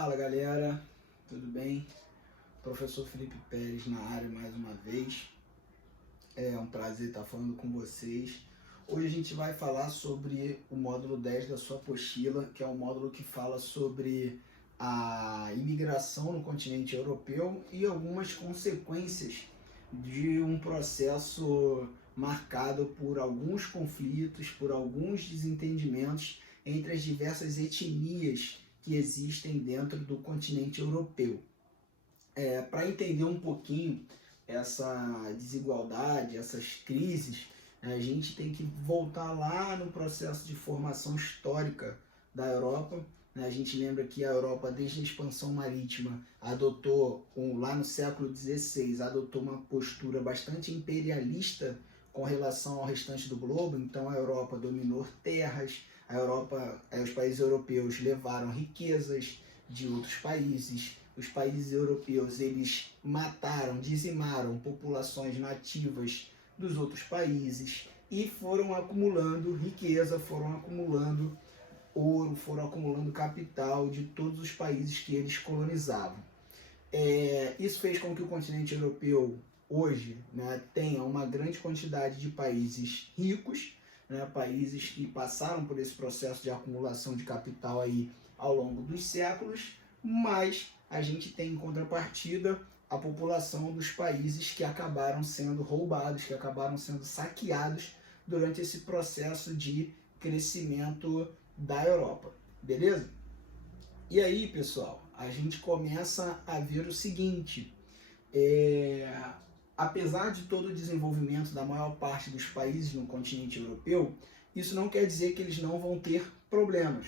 Fala galera, tudo bem? Professor Felipe Pérez na área mais uma vez. É um prazer estar falando com vocês. Hoje a gente vai falar sobre o módulo 10 da sua apostila, que é um módulo que fala sobre a imigração no continente europeu e algumas consequências de um processo marcado por alguns conflitos, por alguns desentendimentos entre as diversas etnias que existem dentro do continente europeu. Para entender um pouquinho essa desigualdade, essas crises, a gente tem que voltar lá no processo de formação histórica da Europa. A gente lembra que a Europa, desde a expansão marítima, lá no século XVI, adotou uma postura bastante imperialista com relação ao restante do globo. Então a Europa dominou terras, os países europeus levaram riquezas de outros países. Os países europeus, eles mataram, dizimaram populações nativas dos outros países e foram acumulando riqueza, foram acumulando ouro, foram acumulando capital de todos os países que eles colonizavam. Isso fez com que o continente europeu hoje, né, tenha uma grande quantidade de países ricos, né, países que passaram por esse processo de acumulação de capital aí ao longo dos séculos, mas a gente tem em contrapartida a população dos países que acabaram sendo roubados, que acabaram sendo saqueados durante esse processo de crescimento da Europa, beleza? E aí, pessoal, a gente começa a ver o seguinte: apesar de todo o desenvolvimento da maior parte dos países no continente europeu, isso não quer dizer que eles não vão ter problemas.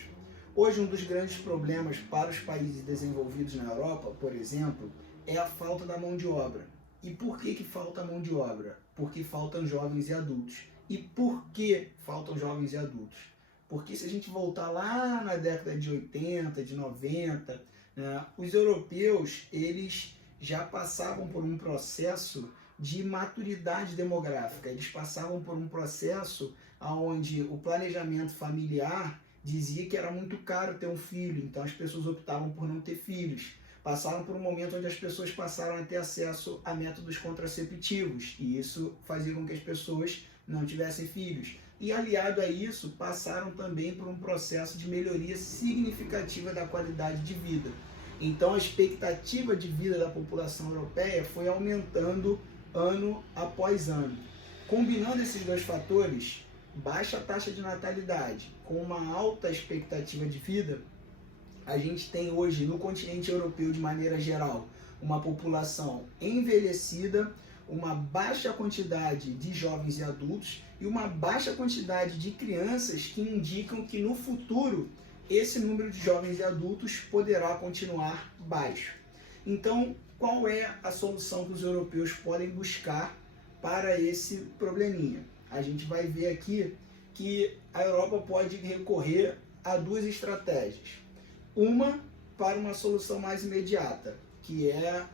Hoje, um dos grandes problemas para os países desenvolvidos na Europa, por exemplo, é a falta da mão de obra. E por que falta mão de obra? Porque faltam jovens e adultos. E por que faltam jovens e adultos? Porque se a gente voltar lá na década de 80, de 90, né, os europeus, eles já passavam por um processo de maturidade demográfica. Eles passavam por um processo onde o planejamento familiar dizia que era muito caro ter um filho, então as pessoas optavam por não ter filhos. Passaram por um momento onde as pessoas passaram a ter acesso a métodos contraceptivos, e isso fazia com que as pessoas não tivessem filhos. E aliado a isso, passaram também por um processo de melhoria significativa da qualidade de vida. Então a expectativa de vida da população europeia foi aumentando ano após ano. Combinando esses dois fatores, baixa taxa de natalidade com uma alta expectativa de vida, a gente tem hoje no continente europeu, de maneira geral, uma população envelhecida, uma baixa quantidade de jovens e adultos e uma baixa quantidade de crianças, que indicam que no futuro esse número de jovens e adultos poderá continuar baixo. Então, qual é a solução que os europeus podem buscar para esse probleminha? A gente vai ver aqui que a Europa pode recorrer a duas estratégias. Uma para uma solução mais imediata, que é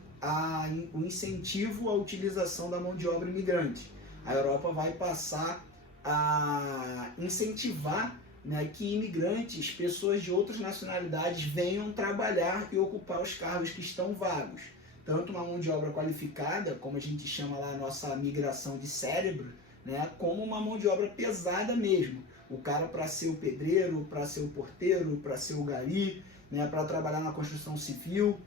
o incentivo à utilização da mão de obra imigrante. A Europa vai passar a incentivar, né, que imigrantes, pessoas de outras nacionalidades, venham trabalhar e ocupar os cargos que estão vagos. Tanto uma mão de obra qualificada, como a gente chama lá a nossa migração de cérebro, né, como uma mão de obra pesada mesmo. O cara para ser o pedreiro, para ser o porteiro, para ser o gari, né, para trabalhar na construção civil.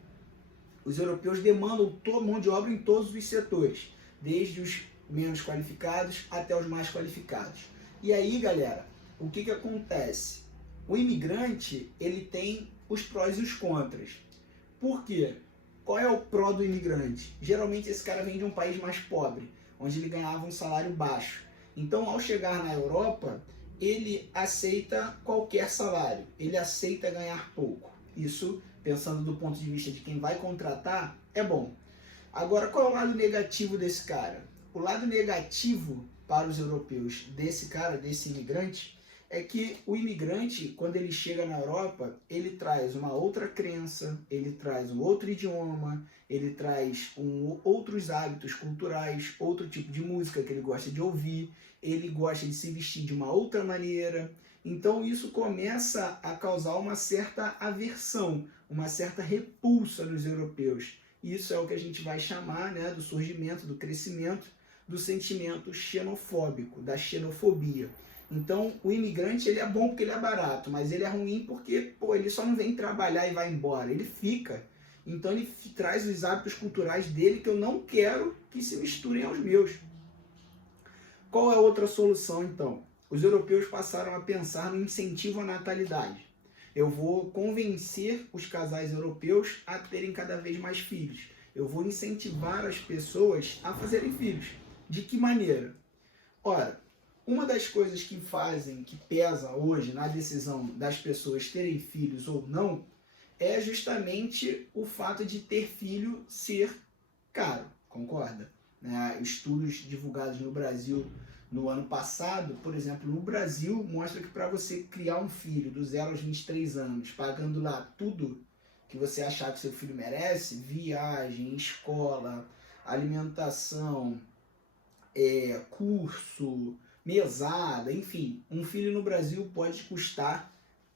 Os europeus demandam mão de obra em todos os setores, desde os menos qualificados até os mais qualificados. E aí, galera, o que acontece? O imigrante, ele tem os prós e os contras. Por quê? Qual é o pró do imigrante? Geralmente esse cara vem de um país mais pobre, onde ele ganhava um salário baixo. Então, ao chegar na Europa, ele aceita qualquer salário, ele aceita ganhar pouco. Isso, pensando do ponto de vista de quem vai contratar, é bom. Agora, qual é o lado negativo desse cara? O lado negativo para os europeus desse cara, desse imigrante, é que o imigrante, quando ele chega na Europa, ele traz uma outra crença, ele traz um outro idioma, ele traz outros hábitos culturais, outro tipo de música que ele gosta de ouvir, ele gosta de se vestir de uma outra maneira, Então isso começa a causar uma certa aversão, uma certa repulsa nos europeus. Isso é o que a gente vai chamar, né, do surgimento, do crescimento do sentimento xenofóbico, da xenofobia. Então, o imigrante ele é bom porque ele é barato, mas ele é ruim porque ele só não vem trabalhar e vai embora, ele fica. Então, ele traz os hábitos culturais dele que eu não quero que se misturem aos meus. Qual é a outra solução, então? Os europeus passaram a pensar no incentivo à natalidade. Eu vou convencer os casais europeus a terem cada vez mais filhos. Eu vou incentivar as pessoas a fazerem filhos. De que maneira? Ora, uma das coisas que pesa hoje na decisão das pessoas terem filhos ou não, é justamente o fato de ter filho ser caro, concorda? Estudos divulgados no Brasil no ano passado, por exemplo, no Brasil, mostra que para você criar um filho do 0 aos 23 anos, pagando lá tudo que você achar que seu filho merece, viagem, escola, alimentação, curso, mesada, enfim, um filho no Brasil pode custar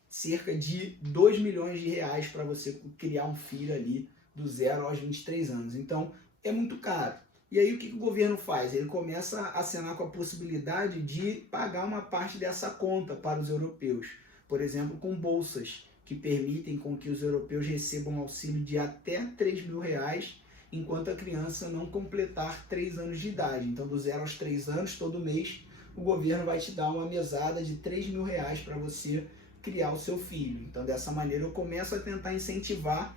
cerca de 2 milhões de reais para você criar um filho ali do 0 aos 23 anos. Então, é muito caro. E aí o que o governo faz? Ele começa a acenar com a possibilidade de pagar uma parte dessa conta para os europeus. Por exemplo, com bolsas que permitem com que os europeus recebam auxílio de até 3 mil reais enquanto a criança não completar 3 anos de idade. Então, do 0 aos 3 anos, todo mês, o governo vai te dar uma mesada de 3 mil reais para você criar o seu filho. Então, dessa maneira, eu começo a tentar incentivar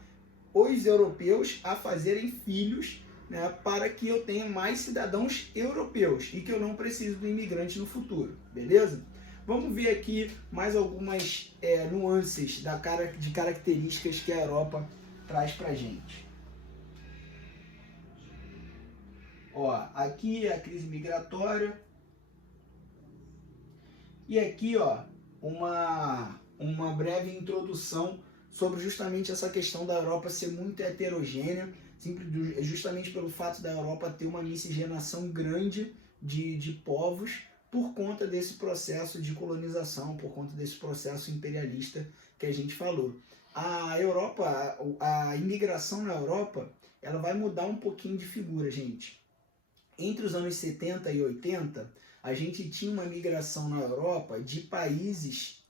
os europeus a fazerem filhos, né, para que eu tenha mais cidadãos europeus e que eu não precise do imigrante no futuro, beleza? Vamos ver aqui mais algumas nuances de características que a Europa traz para a gente. Ó, aqui é a crise migratória e aqui, ó, uma breve introdução sobre justamente essa questão da Europa ser muito heterogênea, justamente pelo fato da Europa ter uma miscigenação grande de povos por conta desse processo de colonização, por conta desse processo imperialista que a gente falou. A Europa, a imigração na Europa, ela vai mudar um pouquinho de figura, gente. Entre os anos 70 e 80, a gente tinha uma migração na Europa de países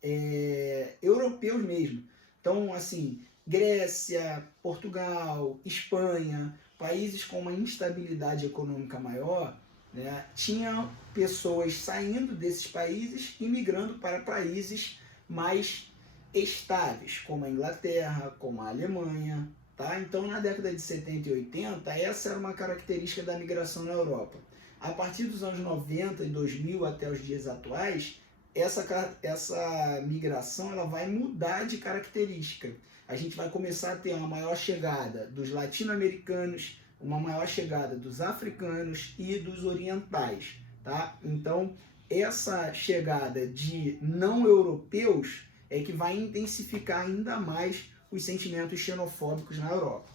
europeus mesmo. Então, assim, Grécia, Portugal, Espanha, países com uma instabilidade econômica maior, né, tinham pessoas saindo desses países e migrando para países mais estáveis, como a Inglaterra, como a Alemanha. Tá? Então, na década de 70 e 80, essa era uma característica da migração na Europa. A partir dos anos 90 e 2000 até os dias atuais, essa migração ela vai mudar de característica. A gente vai começar a ter uma maior chegada dos latino-americanos, uma maior chegada dos africanos e dos orientais. Tá? Então, essa chegada de não-europeus é que vai intensificar ainda mais os sentimentos xenofóbicos na Europa.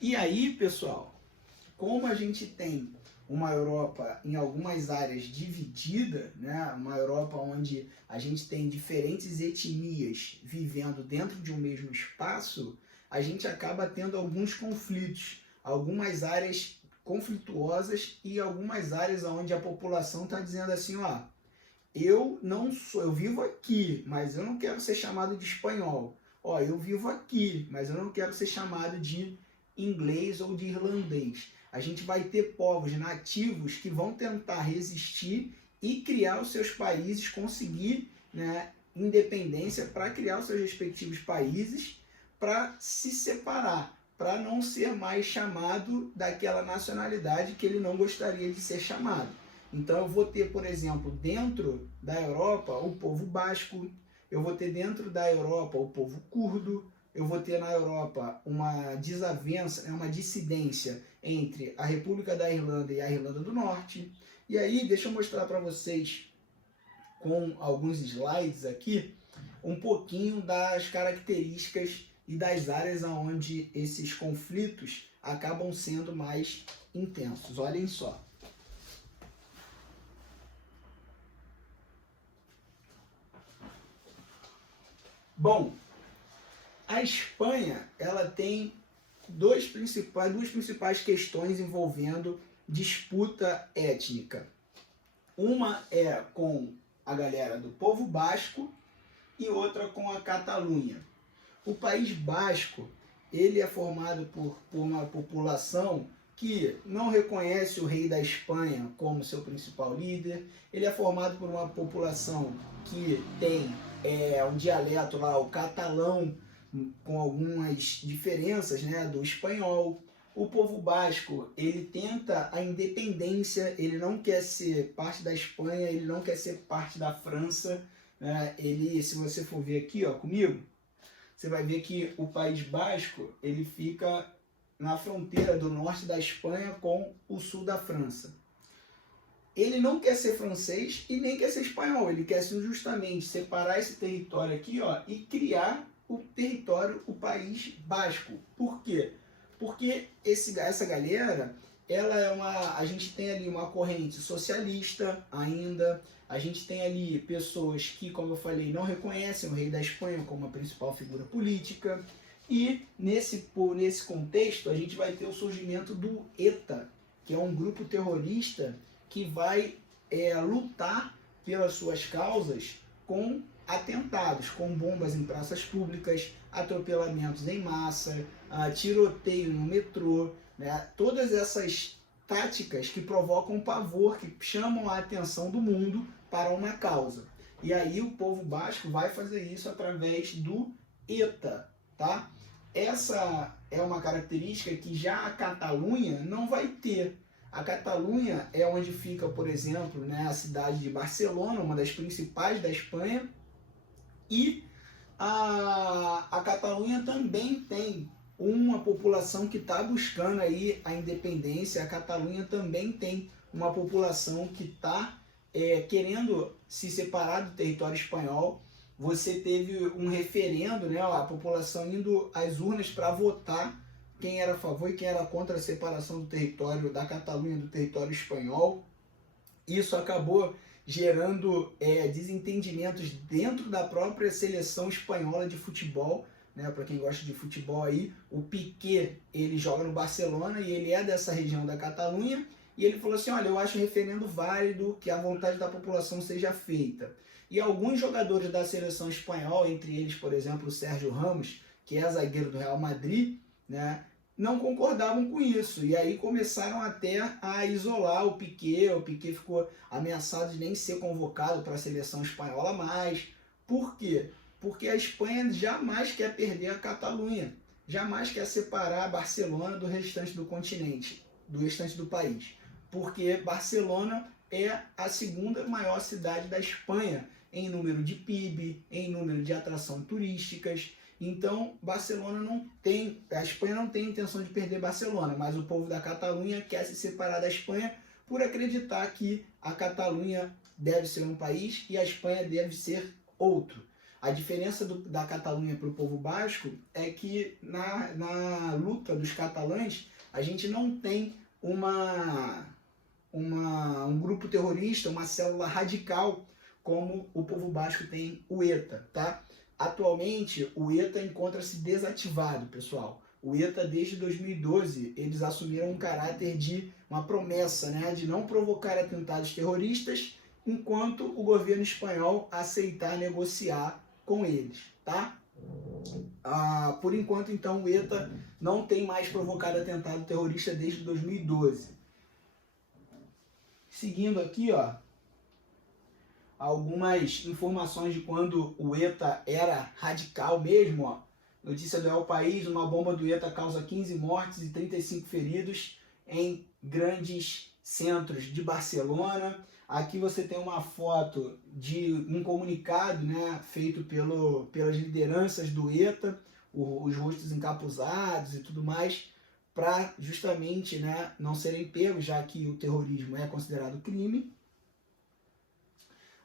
E aí, pessoal, como a gente tem uma Europa em algumas áreas dividida, né? Uma Europa onde a gente tem diferentes etnias vivendo dentro de um mesmo espaço, a gente acaba tendo alguns conflitos, algumas áreas conflituosas e algumas áreas onde a população está dizendo assim, ó, eu vivo aqui, mas eu não quero ser chamado de espanhol. Ó, eu vivo aqui, mas eu não quero ser chamado de inglês ou de irlandês. A gente vai ter povos nativos que vão tentar resistir e criar os seus países, conseguir, né, independência para criar os seus respectivos países, para se separar, para não ser mais chamado daquela nacionalidade que ele não gostaria de ser chamado. Então eu vou ter, por exemplo, dentro da Europa o povo basco, eu vou ter dentro da Europa o povo curdo, eu vou ter na Europa uma desavença, uma dissidência entre a República da Irlanda e a Irlanda do Norte. E aí, deixa eu mostrar para vocês, com alguns slides aqui, um pouquinho das características e das áreas onde esses conflitos acabam sendo mais intensos. Olhem só. Bom, a Espanha ela tem duas principais questões envolvendo disputa étnica. Uma é com a galera do povo basco e outra com a Catalunha. O País Basco ele é formado por uma população que não reconhece o rei da Espanha como seu principal líder. Ele é formado por uma população que tem um dialeto lá, o catalão, com algumas diferenças, né, do espanhol. O povo basco, ele tenta a independência, ele não quer ser parte da Espanha, ele não quer ser parte da França, né? Ele, se você for ver aqui, ó, comigo, você vai ver que o País Basco, ele fica na fronteira do norte da Espanha com o sul da França. Ele não quer ser francês e nem quer ser espanhol, ele quer justamente separar esse território aqui, ó, e criar o território, o País Basco. Por quê? Porque essa galera, a gente tem ali uma corrente socialista ainda, a gente tem ali pessoas que, como eu falei, não reconhecem o rei da Espanha como a principal figura política, e nesse contexto a gente vai ter o surgimento do ETA, que é um grupo terrorista que vai lutar pelas suas causas com atentados, com bombas em praças públicas, atropelamentos em massa, tiroteio no metrô, né? Todas essas táticas que provocam pavor, que chamam a atenção do mundo para uma causa. E aí o povo basco vai fazer isso através do ETA, tá? Essa é uma característica que já a Catalunha não vai ter. A Catalunha é onde fica, por exemplo, né, a cidade de Barcelona, uma das principais da Espanha, e a Catalunha também tem uma população que está buscando aí a independência. A Catalunha também tem uma população que está querendo se separar do território espanhol. Você teve um referendo, né, a população indo às urnas para votar quem era a favor e quem era contra a separação do território da Catalunha do território espanhol. Isso acabou gerando desentendimentos dentro da própria seleção espanhola de futebol, né? Para quem gosta de futebol aí, o Piqué, ele joga no Barcelona e ele é dessa região da Catalunha, e ele falou assim, olha, eu acho o referendo válido, que a vontade da população seja feita. E alguns jogadores da seleção espanhola, entre eles, por exemplo, o Sérgio Ramos, que é zagueiro do Real Madrid, né, não concordavam com isso, e aí começaram até a isolar o Piqué. O Piqué ficou ameaçado de nem ser convocado para a seleção espanhola mais. Por quê? Porque a Espanha jamais quer perder a Catalunha, jamais quer separar Barcelona do restante do continente, do restante do país, porque Barcelona é a segunda maior cidade da Espanha em número de PIB, em número de atrações turísticas. Então, a Espanha não tem intenção de perder Barcelona, mas o povo da Catalunha quer se separar da Espanha por acreditar que a Catalunha deve ser um país e a Espanha deve ser outro. A diferença da Catalunha para o povo basco é que na luta dos catalães, a gente não tem um grupo terrorista, uma célula radical, como o povo basco tem o ETA, tá? Atualmente, o ETA encontra-se desativado, pessoal. O ETA, desde 2012, eles assumiram um caráter de uma promessa, né, de não provocar atentados terroristas, enquanto o governo espanhol aceitar negociar com eles, tá? Por enquanto, então, o ETA não tem mais provocado atentado terrorista desde 2012. Seguindo aqui, ó, algumas informações de quando o ETA era radical mesmo, ó. Notícia do El País, uma bomba do ETA causa 15 mortes e 35 feridos em grandes centros de Barcelona. Aqui você tem uma foto de um comunicado, né, feito pelas lideranças do ETA, os rostos encapuzados e tudo mais, para justamente, né, não serem pegos, já que o terrorismo é considerado crime.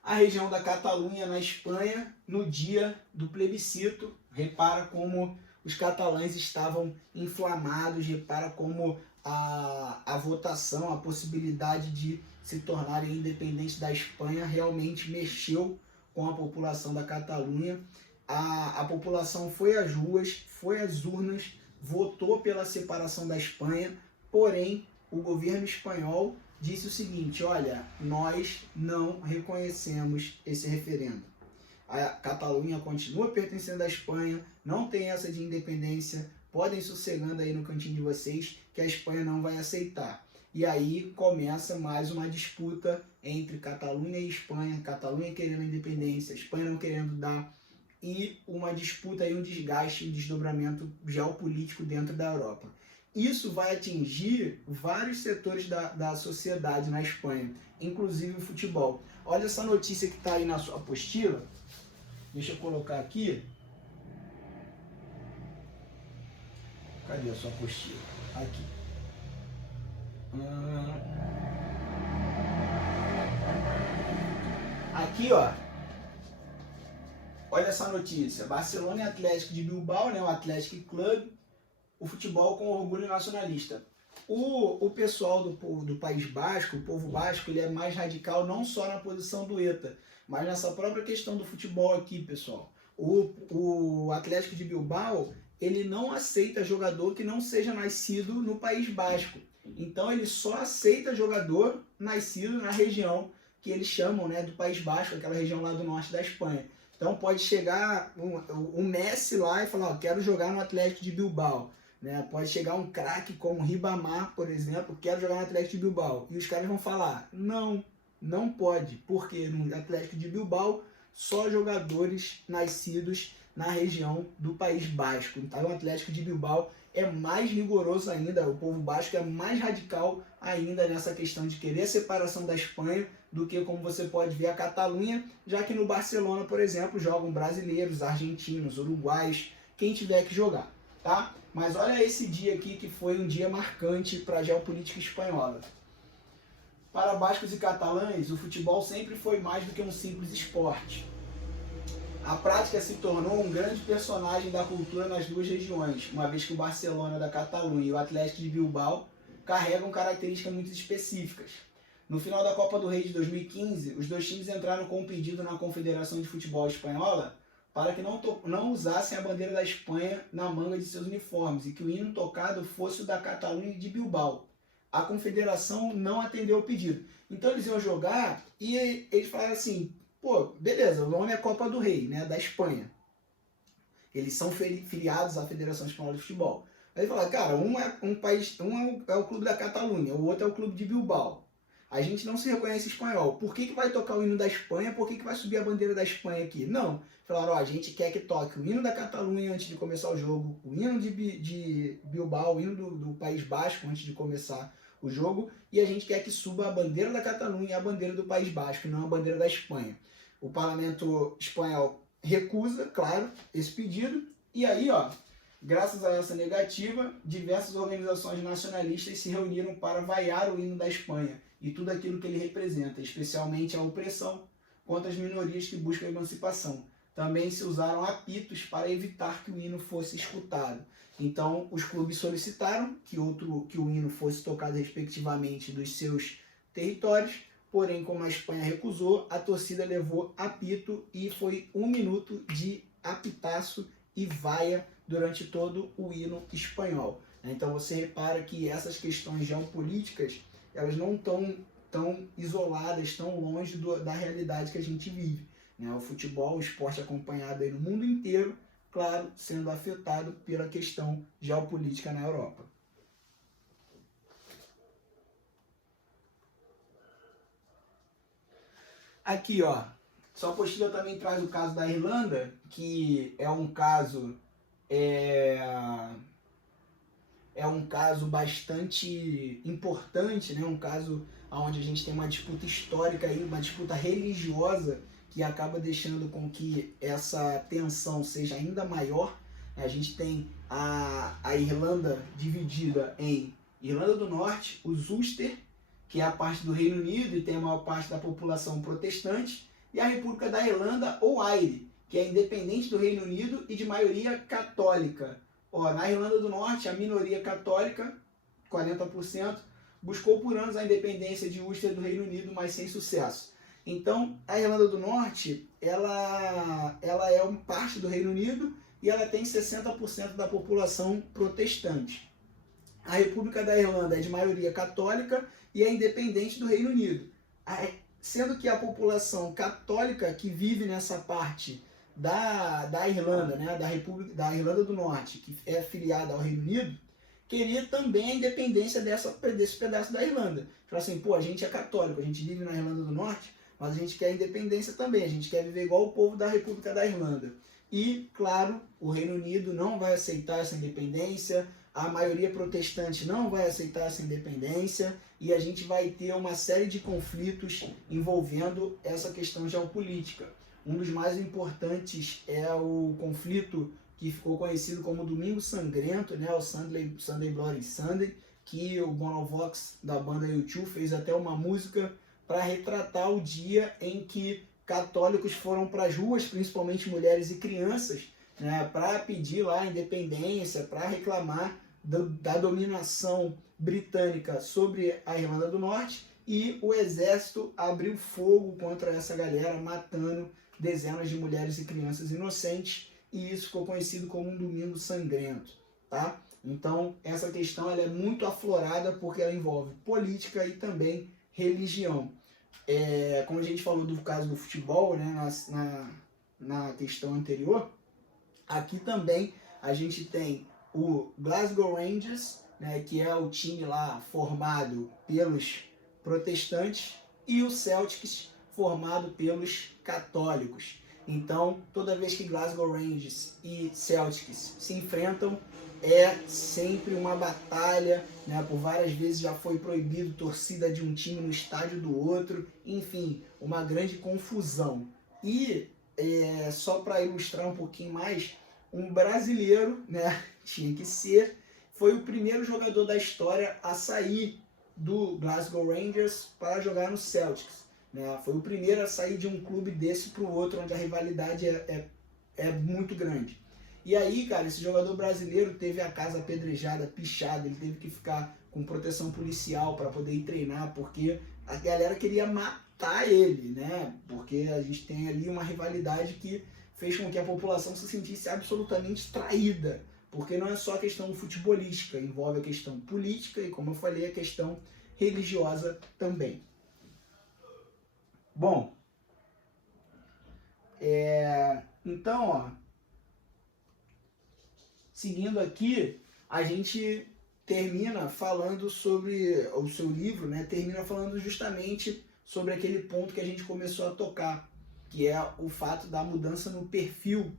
A região da Catalunha, na Espanha, no dia do plebiscito, repara como os catalães estavam inflamados para como a votação, a possibilidade de se tornarem independentes da Espanha realmente mexeu com a população da Catalunha. A população foi às ruas, foi às urnas, votou pela separação da Espanha, porém o governo espanhol disse o seguinte: olha, nós não reconhecemos esse referendo. A Catalunha continua pertencendo à Espanha, não tem essa de independência, podem sossegando aí no cantinho de vocês, que a Espanha não vai aceitar. E aí começa mais uma disputa entre Catalunha e Espanha, Catalunha querendo a independência, Espanha não querendo dar, e uma disputa e um desgaste, um desdobramento geopolítico dentro da Europa. Isso vai atingir vários setores da sociedade na Espanha, inclusive o futebol. Olha essa notícia que está aí na sua apostila. Deixa eu colocar aqui. Cadê a sua apostila? Aqui. Aqui, ó. Olha essa notícia. Barcelona e Atlético de Bilbao, né, o Athletic Club, o futebol com orgulho nacionalista. O pessoal do País Basco, o povo basco, ele é mais radical não só na posição do ETA, mas nessa própria questão do futebol aqui, pessoal. O Atlético de Bilbao, ele não aceita jogador que não seja nascido no País Basco. Então ele só aceita jogador nascido na região que eles chamam, né, do País Basco, aquela região lá do norte da Espanha. Então pode chegar um Messi lá e falar, ó, quero jogar no Atlético de Bilbao. Né? Pode chegar um craque como Ribamar, por exemplo, quero jogar no Atlético de Bilbao. E os caras vão falar, não pode, porque no Atlético de Bilbao só jogadores nascidos na região do País Basco. Então o Atlético de Bilbao é mais rigoroso ainda, o povo basco é mais radical ainda nessa questão de querer a separação da Espanha do que, como você pode ver, a Catalunha, já que no Barcelona, por exemplo, jogam brasileiros, argentinos, uruguaios, quem tiver que jogar, tá? Mas olha esse dia aqui que foi um dia marcante para a geopolítica espanhola. Para bascos e catalães, o futebol sempre foi mais do que um simples esporte. A prática se tornou um grande personagem da cultura nas duas regiões, uma vez que o Barcelona da Catalunha e o Atlético de Bilbao carregam características muito específicas. No final da Copa do Rei de 2015, os dois times entraram com um pedido na Confederação de Futebol Espanhola para que não usassem a bandeira da Espanha na manga de seus uniformes e que o hino tocado fosse o da Catalunha e de Bilbao. A Confederação não atendeu o pedido. Então eles iam jogar e eles falaram assim, pô, beleza, o nome é Copa do Rei, né, da Espanha. Eles são filiados à Federação Espanhola de Futebol. Aí ele fala, cara, um é o clube da Catalunha, o outro é o clube de Bilbao. A gente não se reconhece espanhol. Por que vai tocar o hino da Espanha? Por que vai subir a bandeira da Espanha aqui? Não. Falaram, ó, a gente quer que toque o hino da Catalunha antes de começar o jogo, o hino de Bilbao, o hino do País Basco antes de começar o jogo, e a gente quer que suba a bandeira da Catalunha e a bandeira do País Basco, não a bandeira da Espanha. O parlamento espanhol recusa, claro, esse pedido, e aí, ó, graças a essa negativa, diversas organizações nacionalistas se reuniram para vaiar o hino da Espanha e tudo aquilo que ele representa, especialmente a opressão contra as minorias que buscam a emancipação. Também se usaram apitos para evitar que o hino fosse escutado. Então, os clubes solicitaram que o hino fosse tocado respectivamente dos seus territórios, porém, como a Espanha recusou, a torcida levou apito e foi 1 minuto de apitaço e vaia durante todo o hino espanhol. Então, você repara que essas questões geopolíticas, elas não estão tão isoladas, tão longe da realidade que a gente vive. Né? O futebol, o esporte acompanhado aí no mundo inteiro, claro, sendo afetado pela questão geopolítica na Europa. Aqui, ó, sua apostila também traz o caso da Irlanda, que é um caso bastante importante, né? Um caso onde a gente tem uma disputa histórica aí, uma disputa religiosa que acaba deixando com que essa tensão seja ainda maior. A gente tem a Irlanda dividida em Irlanda do Norte, os Ulster, que é a parte do Reino Unido e tem a maior parte da população protestante, e a República da Irlanda, ou Eire, que é independente do Reino Unido e de maioria católica. Ó, na Irlanda do Norte, a minoria católica, 40%, buscou por anos a independência de Ulster do Reino Unido, mas sem sucesso. Então, a Irlanda do Norte, ela é uma parte do Reino Unido e ela tem 60% da população protestante. A República da Irlanda é de maioria católica e é independente do Reino Unido. Sendo que a população católica que vive nessa parte da Irlanda, né, da Irlanda do Norte, que é afiliada ao Reino Unido, queria também a independência desse pedaço da Irlanda. Fala assim, pô, a gente é católico, a gente vive na Irlanda do Norte, mas a gente quer a independência também, a gente quer viver igual o povo da República da Irlanda. E, claro, o Reino Unido não vai aceitar essa independência, a maioria protestante não vai aceitar essa independência, e a gente vai ter uma série de conflitos envolvendo essa questão geopolítica. Um dos mais importantes é o conflito que ficou conhecido como Domingo Sangrento, né, o Sunday Bloody Sunday, que o Bono Vox da banda U2 fez até uma música para retratar o dia em que católicos foram para as ruas, principalmente mulheres e crianças, né, para pedir lá a independência, para reclamar da dominação britânica sobre a Irlanda do Norte, e o exército abriu fogo contra essa galera, matando dezenas de mulheres e crianças inocentes, e isso ficou conhecido como um Domingo Sangrento, tá? Então, essa questão ela é muito aflorada porque ela envolve política e também religião. Como a gente falou do caso do futebol, né, na questão anterior, aqui também a gente tem o Glasgow Rangers, né, que é o time lá formado pelos protestantes, e o Celtics, formado pelos católicos. Então, toda vez que Glasgow Rangers e Celtics se enfrentam, é sempre uma batalha, né? Por várias vezes já foi proibido torcida de um time no estádio do outro, enfim, uma grande confusão. E só para ilustrar um pouquinho mais, um brasileiro, né, tinha que ser, foi o primeiro jogador da história a sair do Glasgow Rangers para jogar no Celtics, né? Foi o primeiro a sair de um clube desse para o outro, onde a rivalidade é muito grande. E aí, cara, esse jogador brasileiro teve a casa apedrejada, pichada, ele teve que ficar com proteção policial para poder ir treinar, porque a galera queria matar ele, né? Porque a gente tem ali uma rivalidade que fez com que a população se sentisse absolutamente traída, porque não é só a questão futebolística, envolve a questão política e, como eu falei, a questão religiosa também. Bom, então, ó, seguindo aqui, a gente termina falando sobre o seu livro, né? Termina falando justamente sobre aquele ponto que a gente começou a tocar, que é o fato da mudança no perfil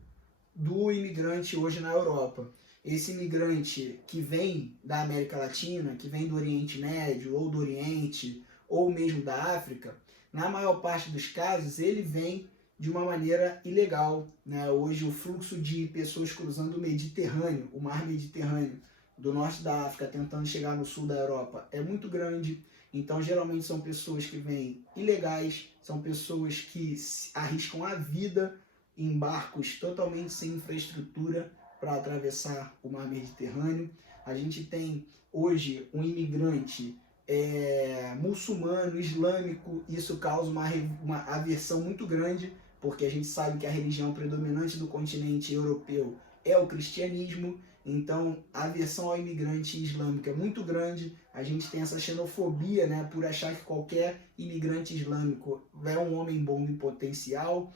do imigrante hoje na Europa. Esse imigrante que vem da América Latina, que vem do Oriente Médio, ou do Oriente, ou mesmo da África, na maior parte dos casos, ele vem de uma maneira ilegal, né? Hoje o fluxo de pessoas cruzando o Mediterrâneo, o mar Mediterrâneo, do norte da África, tentando chegar no sul da Europa, é muito grande. Então, geralmente são pessoas que vêm ilegais, são pessoas que arriscam a vida em barcos totalmente sem infraestrutura para atravessar o mar Mediterrâneo. A gente tem hoje um imigrante muçulmano, islâmico, isso causa uma aversão muito grande, porque a gente sabe que a religião predominante do continente europeu é o cristianismo, então a aversão ao imigrante islâmico é muito grande. A gente tem essa xenofobia, né, por achar que qualquer imigrante islâmico é um homem bom em potencial.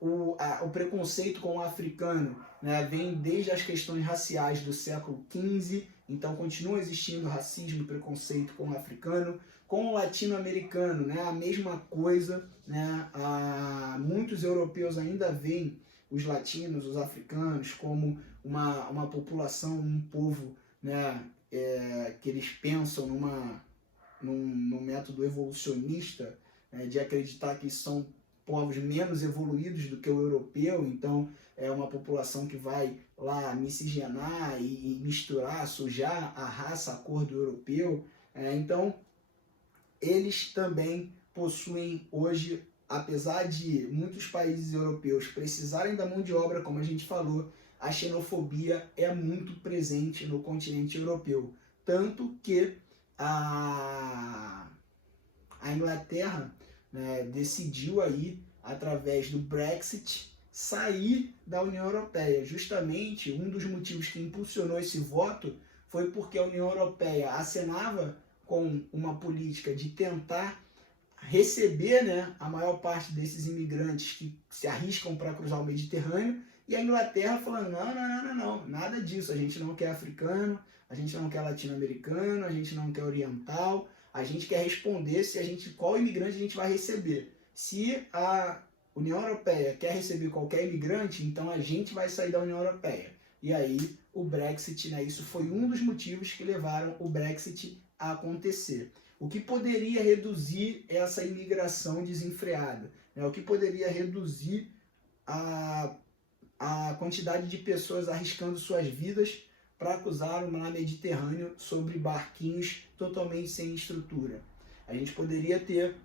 O preconceito com o africano, né, vem desde as questões raciais do século XV, então continua existindo racismo e preconceito com o africano. Com o latino-americano, né, a mesma coisa, né, muitos europeus ainda veem os latinos, os africanos, como uma população, um povo, né, que eles pensam num método evolucionista, né, de acreditar que são povos menos evoluídos do que o europeu, então é uma população que vai lá miscigenar e misturar, sujar a raça, a cor do europeu. Então, eles também possuem hoje, apesar de muitos países europeus precisarem da mão de obra, como a gente falou, a xenofobia é muito presente no continente europeu. Tanto que a Inglaterra, né, decidiu aí, através do Brexit, sair da União Europeia. Justamente um dos motivos que impulsionou esse voto foi porque a União Europeia acenava com uma política de tentar receber, né, a maior parte desses imigrantes que se arriscam para cruzar o Mediterrâneo, e a Inglaterra falando, não, nada disso, a gente não quer africano, a gente não quer latino-americano, a gente não quer oriental, a gente quer responder qual imigrante a gente vai receber. Se a União Europeia quer receber qualquer imigrante, então a gente vai sair da União Europeia. E aí o Brexit, né, isso foi um dos motivos que levaram o Brexit a acontecer. O que poderia reduzir essa imigração desenfreada? Né? O que poderia reduzir a quantidade de pessoas arriscando suas vidas para cruzar o mar Mediterrâneo sobre barquinhos totalmente sem estrutura? A gente poderia ter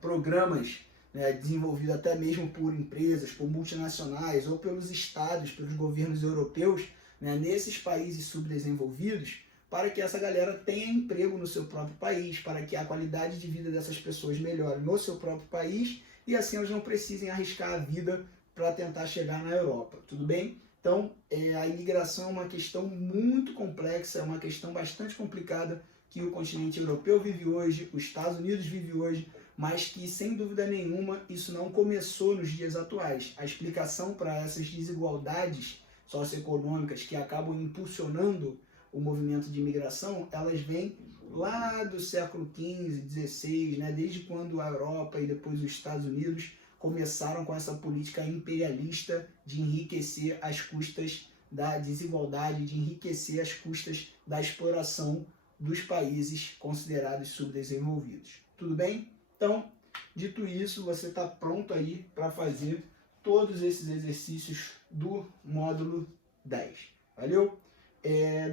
programas, né, desenvolvidos até mesmo por empresas, por multinacionais ou pelos estados, pelos governos europeus, né, nesses países subdesenvolvidos, para que essa galera tenha emprego no seu próprio país, para que a qualidade de vida dessas pessoas melhore no seu próprio país e assim elas não precisem arriscar a vida para tentar chegar na Europa, tudo bem? Então, a imigração é uma questão muito complexa, é uma questão bastante complicada que o continente europeu vive hoje, os Estados Unidos vive hoje, mas que, sem dúvida nenhuma, isso não começou nos dias atuais. A explicação para essas desigualdades socioeconômicas que acabam impulsionando o movimento de imigração, elas vêm lá do século XV, XVI, né? Desde quando a Europa e depois os Estados Unidos começaram com essa política imperialista de enriquecer às custas da desigualdade, de enriquecer às custas da exploração dos países considerados subdesenvolvidos. Tudo bem? Então, dito isso, você está pronto aí para fazer todos esses exercícios do módulo 10. Valeu?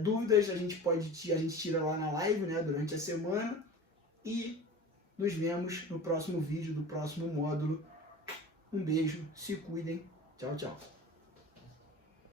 Dúvidas a gente tira lá na live, né, durante a semana, e nos vemos no próximo vídeo do próximo módulo. Um beijo, se cuidem, tchau, tchau.